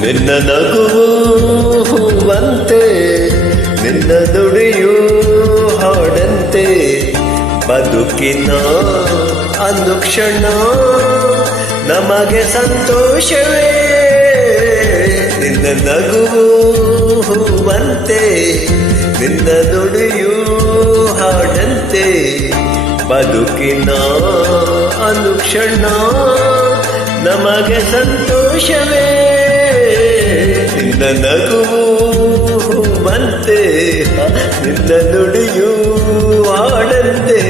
ನಿನ್ನ ನಗುವು ಹೂವಂತೆ, ನಿನ್ನ ನುಡಿಯೂ ಹಾಡಂತೆ, ಬದುಕಿನ ಅನುಕ್ಷಣ ನಮಗೆ ಸಂತೋಷವೇ. ನಿನ್ನ ನಗುವು ಹೂವಂತೆ, ನಿನ್ನ ನುಡಿಯೂ ಹಾಡಂತೆ, ಬದುಕಿನ ಅನುಕ್ಷಣ ನಮಗೆ ಸಂತೋಷವೇ. ನಿನ್ನ ನಗುವು ಹೂವಂತೆ, ನಿನ್ನ ನುಡಿಯೂ ಹಾಡಂತೆ,